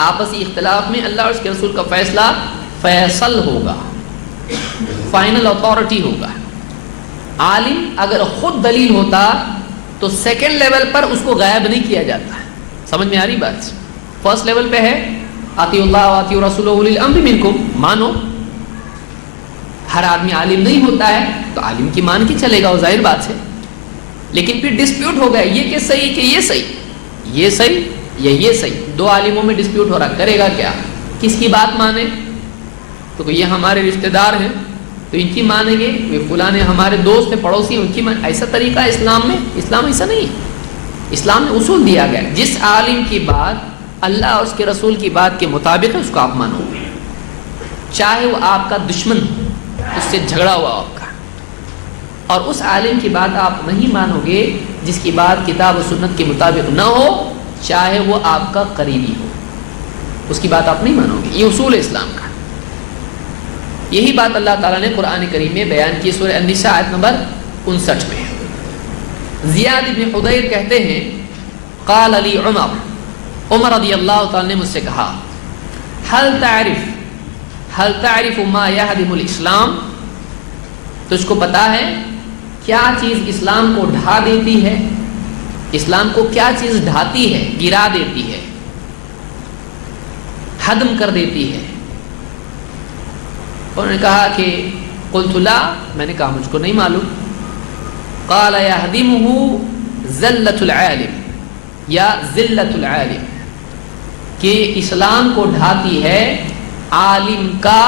آپسی اختلاف میں اللہ اور اس کے رسول کا فیصلہ فیصل ہوگا، فائنل اتھارٹی ہوگا۔ عالم اگر خود دلیل ہوتا تو سیکنڈ لیول پر اس کو غائب نہیں کیا جاتا۔ سمجھ میں آ رہی بات؟ فرسٹ لیول پہ ہے اطیعوا اللہ واطیعوا الرسول واولی الامر منکم، مانو۔ ہر آدمی عالم نہیں ہوتا ہے تو عالم کی مان کے چلے گا، وہ ظاہر بات ہے۔ لیکن پھر ڈسپیوٹ ہو گیا، یہ کہ صحیح کہ یہ صحیح، یہ صحیح یا یہ صحیح، دو عالموں میں ڈسپیوٹ ہو رہا، کرے گا کیا؟ کس کی بات مانے؟ تو یہ ہمارے رشتہ دار ہیں تو ان کی مانیں گے، وہ فلاں ہمارے دوست ہیں، پڑوسی ہیں، ان کی ایسا طریقہ ہے اسلام میں؟ اسلام ایسا نہیں ہے۔ اسلام میں اصول دیا گیا ہے، جس عالم کی بات اللہ اور اس کے رسول کی بات کے مطابق ہے اس کو آپ مانو گے، چاہے وہ آپ کا دشمن ہو، اس سے جھگڑا ہوا آپ کا۔ اور اس عالم کی بات آپ نہیں مانو گے جس کی بات کتاب و سنت کے مطابق نہ ہو، چاہے وہ آپ کا قریبی ہو، اس کی بات آپ نہیں مانو گے۔ یہ اصول ہے اسلام کا۔ یہی بات اللہ تعالیٰ نے قرآن کریم میں بیان کی سورہ النساء آیت نمبر 59 میں۔ زیاد بن حدیر کہتے ہیں قال علی عمر رضی اللہ تعالیٰ نے مجھ سے کہا هل تعرف ما يهدم الاسلام، تجھ کو پتا ہے کیا چیز اسلام کو ڈھا دیتی ہے؟ اسلام کو کیا چیز ڈھاتی ہے، گرا دیتی ہے، ہدم کر دیتی ہے؟ انہوں نے کہا کہ قلت لا، میں نے کہا مجھ کو نہیں معلوم۔ قال يهدمه ذلة العالم یا ذلت العالم، کہ اسلام کو ڈھاتی ہے عالم کا،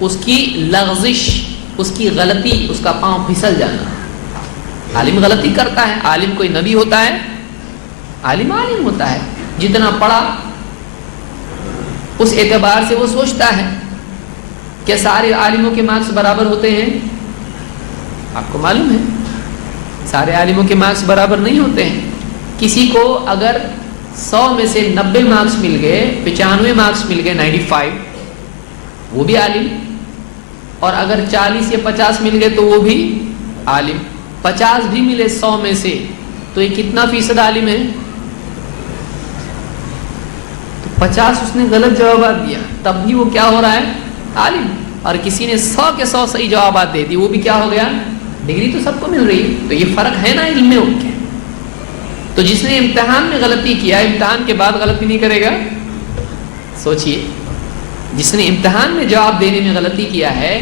اس کی لغزش، اس کی غلطی، اس کا پاؤں پھسل جانا۔ عالم غلطی کرتا ہے، عالم کوئی نبی ہوتا ہے؟ عالم عالم ہوتا ہے، جتنا پڑھا اس اعتبار سے وہ سوچتا ہے کہ سارے عالموں کے مارکس برابر ہوتے ہیں؟ آپ کو معلوم ہے سارے عالموں کے مارکس برابر نہیں ہوتے ہیں۔ کسی کو اگر 100 میں سے 90 مارکس مل گئے، 95 مارکس مل گئے، 95، وہ بھی عالم۔ اور اگر 40 یا 50 مل گئے تو وہ بھی عالم۔ 50 بھی ملے 100 میں سے تو یہ کتنا فیصد عالم ہے؟ تو 50 اس نے غلط جوابات دیا، تب بھی وہ کیا ہو رہا ہے؟ عالم۔ اور کسی نے 100 کے 100 صحیح جوابات دے دی، وہ بھی کیا ہو گیا؟ ڈگری تو سب کو مل رہی ہے۔ تو یہ فرق ہے نا علم میں ان کے۔ تو جس نے امتحان میں غلطی کیا، امتحان کے بعد غلطی نہیں کرے گا؟ سوچئے، جس نے امتحان میں جواب دینے میں غلطی کیا ہے،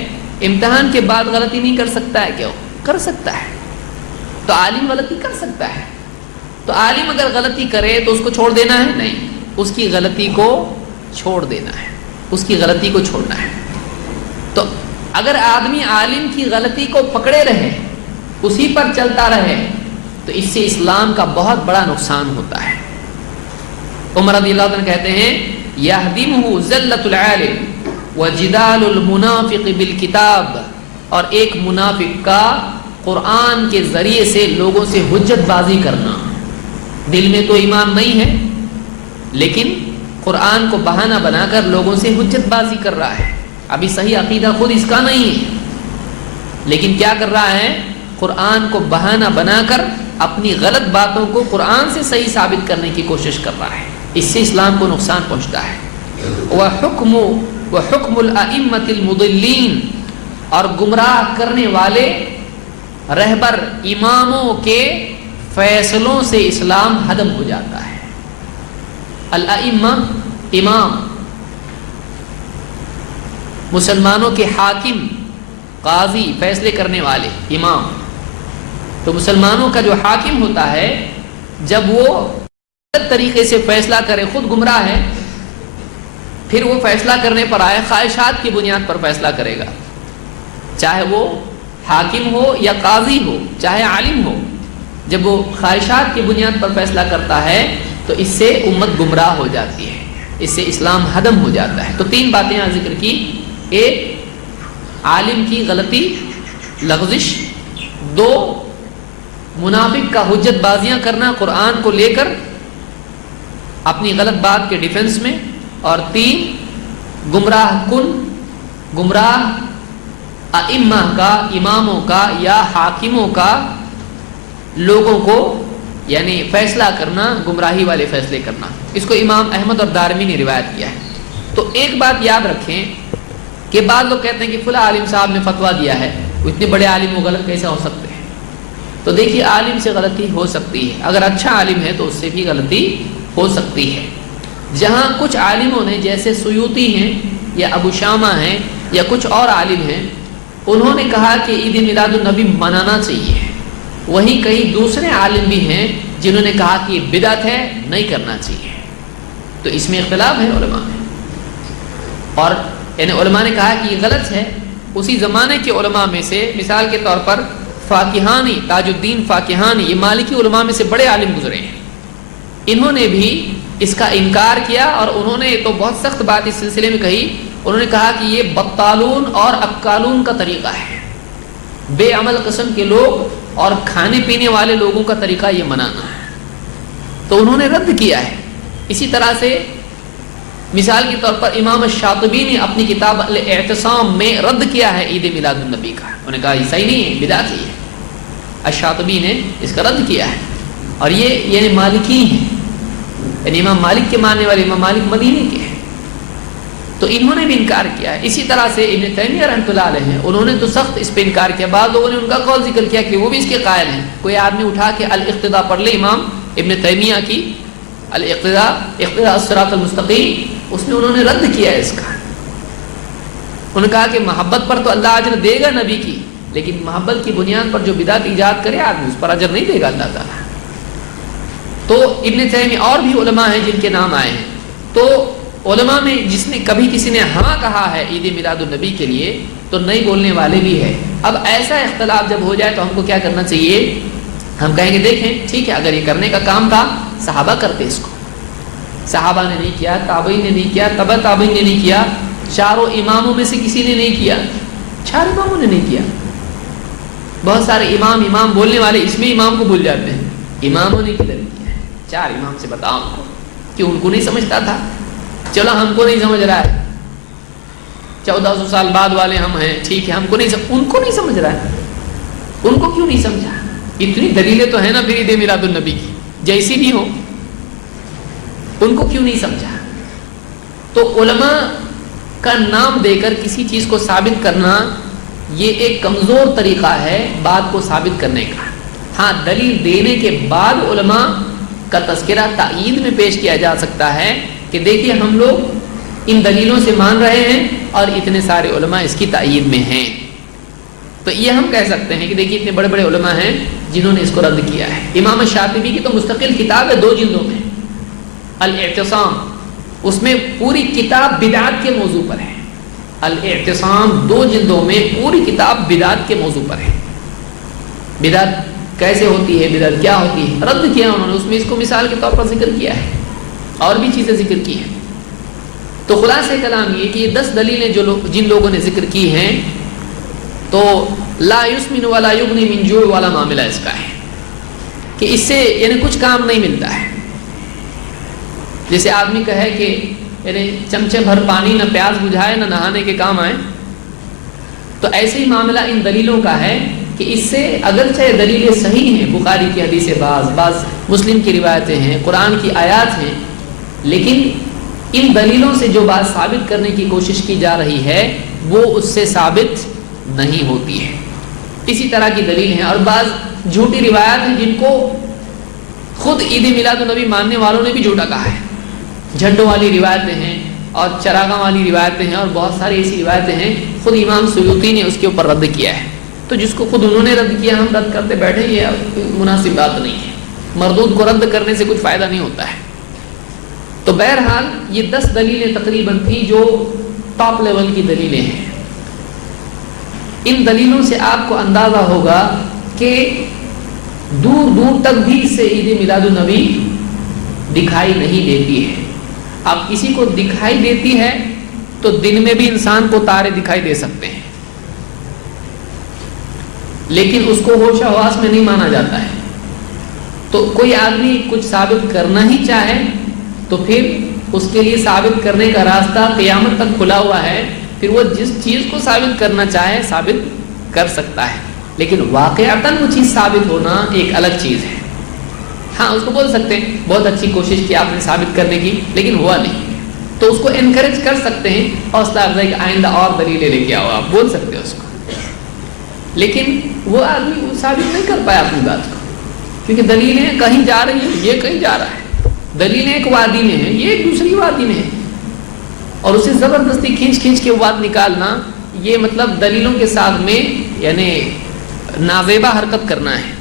امتحان کے بعد غلطی نہیں کر سکتا ہے کیا؟ کر سکتا ہے۔ تو عالم غلطی کر سکتا ہے۔ تو عالم اگر غلطی کرے تو اس کو چھوڑ دینا ہے؟ نہیں، اس کی غلطی کو چھوڑ دینا ہے، اس کی غلطی کو چھوڑنا ہے۔ تو اگر آدمی عالم کی غلطی کو پکڑے رہے، اسی پر چلتا رہے، تو اس سے اسلام کا بہت بڑا نقصان ہوتا ہے۔ عمر رضی اللہ عنہ کہتے ہیں یہدمہ ذلۃ العالم وجدال المنافق بالکتاب، اور ایک منافق کا قرآن کے ذریعے سے لوگوں سے حجت بازی کرنا، دل میں تو ایمان نہیں ہے لیکن قرآن کو بہانہ بنا کر لوگوں سے حجت بازی کر رہا ہے۔ ابھی صحیح عقیدہ خود اس کا نہیں ہے لیکن کیا کر رہا ہے؟ قرآن کو بہانہ بنا کر اپنی غلط باتوں کو قرآن سے صحیح ثابت کرنے کی کوشش کر رہا ہے۔ اس سے اسلام کو نقصان پہنچتا ہے۔ وحکم الائمۃ المضلین، اور گمراہ کرنے والے رہبر اماموں کے فیصلوں سے اسلام ہدم ہو جاتا ہے۔ الائمہ امام، مسلمانوں کے حاکم، قاضی، فیصلے کرنے والے امام۔ تو مسلمانوں کا جو حاکم ہوتا ہے، جب وہ غلط طریقے سے فیصلہ کرے، خود گمراہ ہے، پھر وہ فیصلہ کرنے پر آئے، خواہشات کی بنیاد پر فیصلہ کرے گا، چاہے وہ حاکم ہو یا قاضی ہو، چاہے عالم ہو، جب وہ خواہشات کی بنیاد پر فیصلہ کرتا ہے تو اس سے امت گمراہ ہو جاتی ہے، اس سے اسلام ہدم ہو جاتا ہے۔ تو 3 باتیں یہاں ذکر کی، ایک عالم کی غلطی، لغزش، 2 منافق کا حجت بازیاں کرنا قرآن کو لے کر اپنی غلط بات کے ڈیفنس میں، اور 3 گمراہ ائمہ کا، اماموں کا یا حاکموں کا لوگوں کو یعنی فیصلہ کرنا، گمراہی والے فیصلے کرنا۔ اس کو امام احمد اور دارمی نے روایت کیا ہے۔ تو ایک بات یاد رکھیں کہ بعض لوگ کہتے ہیں کہ فلاں عالم صاحب نے فتویٰ دیا ہے، وہ اتنے بڑے عالم وہ غلط کیسے ہو سکتے ہیں؟ تو دیکھیے عالم سے غلطی ہو سکتی ہے، اگر اچھا عالم ہے تو اس سے بھی غلطی ہو سکتی ہے۔ جہاں کچھ عالموں نے جیسے سیوطی ہیں یا ابو شامہ ہیں یا کچھ اور عالم ہیں، انہوں نے کہا کہ عید میلاد النبی منانا چاہیے، وہیں کئی دوسرے عالم بھی ہیں جنہوں نے کہا کہ یہ بدعت ہے، نہیں کرنا چاہیے۔ تو اس میں اختلاف ہے علماء میں، اور یعنی علماء نے کہا کہ یہ غلط ہے۔ اسی زمانے کے علماء میں سے مثال کے طور پر فاقہانی، تاج الدین فاقہانی، یہ مالکی علماء میں سے بڑے عالم گزرے ہیں، انہوں نے بھی اس کا انکار کیا، اور انہوں نے تو بہت سخت بات اس سلسلے میں کہی۔ انہوں نے کہا کہ یہ بطالون اور اکالون کا طریقہ ہے، بے عمل قسم کے لوگ اور کھانے پینے والے لوگوں کا طریقہ یہ منانا ہے، تو انہوں نے رد کیا ہے۔ اسی طرح سے مثال کے طور پر امام الشاطبی نے اپنی کتاب الاعتصام میں رد کیا ہے عید میلاد النبی کا، انہوں نے کہا یہ صحیح نہیں ہے، بدعت ہے۔ الشاطبی نے اس کا رد کیا ہے، اور یہ یعنی مالکی ہیں، یعنی امام مالک کے ماننے والے، امام مالک مدینے کے ہیں، تو انہوں نے بھی انکار کیا ہے۔ اسی طرح سے ابن تیمیہ رحمۃ اللہ علیہ ہیں، انہوں نے تو سخت اس پہ انکار کیا، بعض لوگوں نے ان کا قول ذکر کیا کہ وہ بھی اس کے قائل ہیں۔ کوئی آدمی اٹھا کے الاقتداء پڑھ لے امام ابن تیمیہ کی الاقتداء، اقتداء الصراط المستقیم، اس میں انہوں نے رد کیا ہے اس کا۔ انہوں نے کہا کہ محبت پر تو اللہ اجر دے گا نبی کی، لیکن محبت کی بنیاد پر جو بدعت ایجاد کرے آدمی اس پر اجر نہیں دے گا اللہ تعالیٰ۔ تو ابن تیمیہ اور بھی علماء ہیں جن کے نام آئے ہیں، تو علماء میں جس نے کبھی کسی نے ہاں کہا ہے عید میلاد النبی کے لیے تو نہیں بولنے والے بھی ہے۔ اب ایسا اختلاف جب ہو جائے تو ہم کو کیا کرنا چاہیے؟ ہم کہیں گے دیکھیں ٹھیک ہے، اگر یہ کرنے کا کام تھا صحابہ کرتے اس کو، صحابہ نے نہیں کیا، تابعین نے نہیں کیا، تبع تابعین نے نہیں کیا، چاروں اماموں میں سے کسی نے نہیں کیا، چار اماموں نے نہیں کیا۔ بہت سارے امام بولنے والے اس میں امام کو بھول جاتے ہیں، اماموں نے کدھر کیا ہے؟ چار امام سے بتاؤ ہم کو، کہ ان کو نہیں سمجھتا تھا؟ چلو ہم کو نہیں سمجھ رہا ہے، 1400 سال بعد والے ہم ہیں، ٹھیک ہے ہم کو نہیں ان کو نہیں سمجھ رہا ہے، ان کو کیوں نہیں سمجھا؟ اتنی دلیلیں تو ہیں نا پھر عید میلاد النبی کی جیسی بھی ہو، ان کو کیوں نہیں سمجھا؟ تو علماء کا نام دے کر کسی چیز کو ثابت کرنا یہ ایک کمزور طریقہ ہے بات کو ثابت کرنے کا۔ ہاں دلیل دینے کے بعد علماء کا تذکرہ تائید میں پیش کیا جا سکتا ہے کہ دیکھیے ہم لوگ ان دلیلوں سے مان رہے ہیں اور اتنے سارے علماء اس کی تائید میں ہیں، تو یہ ہم کہہ سکتے ہیں کہ دیکھیے اتنے بڑے بڑے علماء ہیں جنہوں نے اس کو رد کیا ہے۔ امام شاطبی کی تو مستقل کتاب ہے 2 جلدوں میں، الاعتصام، اس میں پوری کتاب بدعات کے موضوع پر ہے۔ الاعتصام 2 جلدوں میں پوری کتاب بدعات کے موضوع پر ہے، بدعت کیسے ہوتی ہے، بدعت کیا ہوتی ہے، رد کیا انہوں نے، اس میں اس کو مثال کے طور پر ذکر کیا ہے، اور بھی چیزیں ذکر کی ہیں۔ تو خلاصہ کلام یہ کہ یہ 10 دلیلیں جن لوگوں نے ذکر کی ہیں، تو لا یسمن ولا یغنی من جوع والا معاملہ اس کا ہے کہ اس سے یعنی کچھ کام نہیں ملتا ہے۔ جیسے آدمی کہے کہ یعنی چمچے بھر پانی نہ پیاس بجھائے نہ نہانے کے کام آئے، تو ایسے ہی معاملہ ان دلیلوں کا ہے کہ اس سے اگرچہ دلیلیں صحیح ہیں، بخاری کی حدیث بعض مسلم کی روایتیں ہیں، قرآن کی آیات ہیں، لیکن ان دلیلوں سے جو بات ثابت کرنے کی کوشش کی جا رہی ہے وہ اس سے ثابت نہیں ہوتی ہے۔ اسی طرح کی دلیل ہیں، اور بعض جھوٹی روایات ہیں جن کو خود عید میلاد النبی ماننے والوں نے بھی جھوٹا کہا ہے۔ جھنڈوں والی روایتیں ہیں اور چراغاں والی روایتیں ہیں، اور بہت ساری ایسی روایتیں ہیں، خود امام سیوطی نے اس کے اوپر رد کیا ہے۔ تو جس کو خود انہوں نے رد کیا ہم رد کرتے بیٹھے، یہ مناسب بات نہیں ہے، مردود کو رد کرنے سے کچھ فائدہ نہیں ہوتا ہے۔ تو بہرحال یہ 10 دلیلیں تقریباً تھیں جو ٹاپ لیول کی دلیلیں ہیں۔ ان دلیلوں سے آپ کو اندازہ ہوگا کہ دور دور تک بھی اس سے عید میلاد النبی دکھائی نہیں دیتی ہے۔ اب کسی کو دکھائی دیتی ہے تو دن میں بھی انسان کو تارے دکھائی دے سکتے ہیں، لیکن اس کو ہوش و حواس میں نہیں مانا جاتا ہے۔ تو کوئی آدمی کچھ ثابت کرنا ہی چاہے تو پھر اس کے لیے ثابت کرنے کا راستہ قیامت تک کھلا ہوا ہے، پھر وہ جس چیز کو ثابت کرنا چاہے ثابت کر سکتا ہے، لیکن واقعتاً وہ چیز ثابت ہونا ایک الگ چیز ہے۔ ہاں اس کو بول سکتے ہیں بہت اچھی کوشش کی آپ نے ثابت کرنے کی لیکن ہوا نہیں، تو اس کو انکریج کر سکتے ہیں، حوصلہ افزائی کہ آئندہ اور دلیلیں لے کے آؤ، آپ بول سکتے ہیں اس کو. لیکن وہ آدمی وہ ثابت نہیں کر پایا اپنی بات کو، کیونکہ دلیلیں کہیں جا رہی ہیں، یہ کہیں جا رہا ہے، دلیلیں ایک وادی میں ہیں، یہ ایک دوسری وادی میں ہے، اور اسے زبردستی کھینچ کے وہ بات نکالنا، یہ مطلب دلیلوں کے ساتھ میں یعنی نازیبا حرکت کرنا ہے.